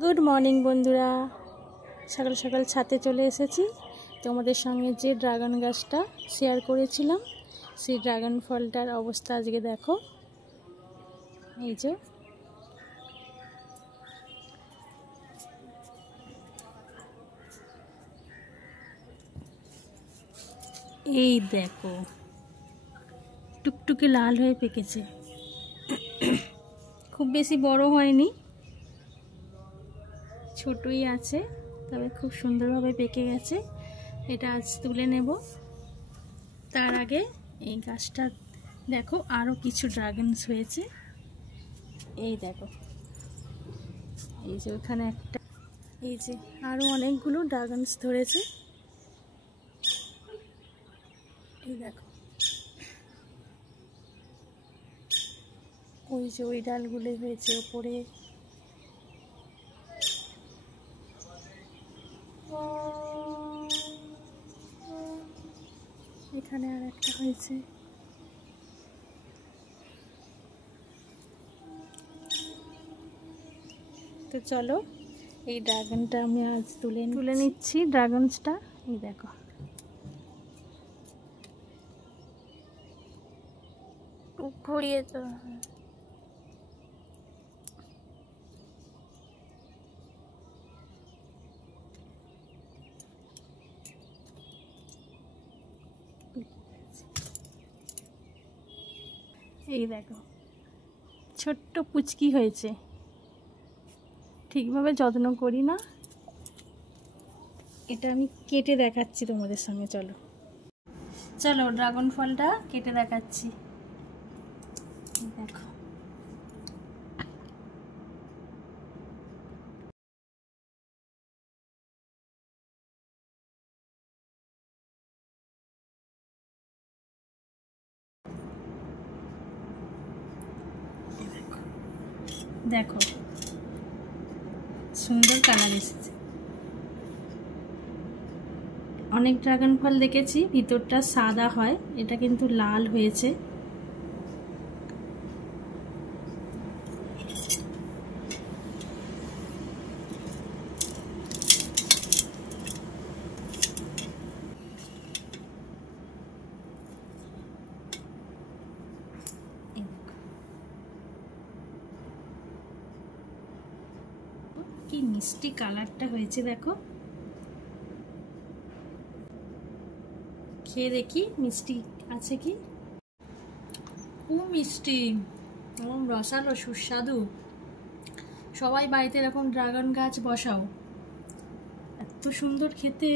Good morning বন্ধুরা, সকাল সকাল ছাদে চলে এসেছি। তোমাদের সঙ্গে যে ড্রাগন গাছটা শেয়ার করেছিলাম সেই ড্রাগন ফলটার অবস্থা আজকে দেখো। এই যে এই দেখো টুকটুকে লাল হয়ে পেকেছে। খুব বেশি বড় হয়নি, ছোটই আছে, তবে খুব সুন্দরভাবে পেকে গেছে। এটা আজ তুলে নেব। তার আগে এই গাছটা দেখো আরও কিছু ড্রাগনস হয়েছে। এই দেখো, এই যে ওখানে একটা, এই যে আরও অনেকগুলো ড্রাগনস ধরেছে। এই দেখো ওই যে ওই ডালগুলোই হয়েছে ওপরে। এখানে আর একটা হয়েছে। তো চলো এই ড্রাগনটা আমি আজ তুলে নিচ্ছি ড্রাগনসটা। এই দেখো ঘুরিয়ে তো এই দেখো ছোট্ট পুচকি হয়েছে, ঠিকভাবে যত্ন করি না। এটা আমি কেটে দেখাচ্ছি তোমাদের সঙ্গে। চলো চলো ড্রাগন ফলটা কেটে দেখাচ্ছি। দেখো দেখো সুন্দর কালার এসেছে। অনেক ড্রাগন ফল দেখেছি ভিতরটা সাদা হয়, এটা কিন্তু লাল হয়েছে। কি মিষ্টি কালারটা হয়েছে দেখো, খেয়ে দেখি মিষ্টি আছে কি। খুব মিষ্টি এবং রসালো, সুস্বাদু। সবাই বাড়িতে এরকম ড্রাগন গাছ বসাও, এত সুন্দর খেতে।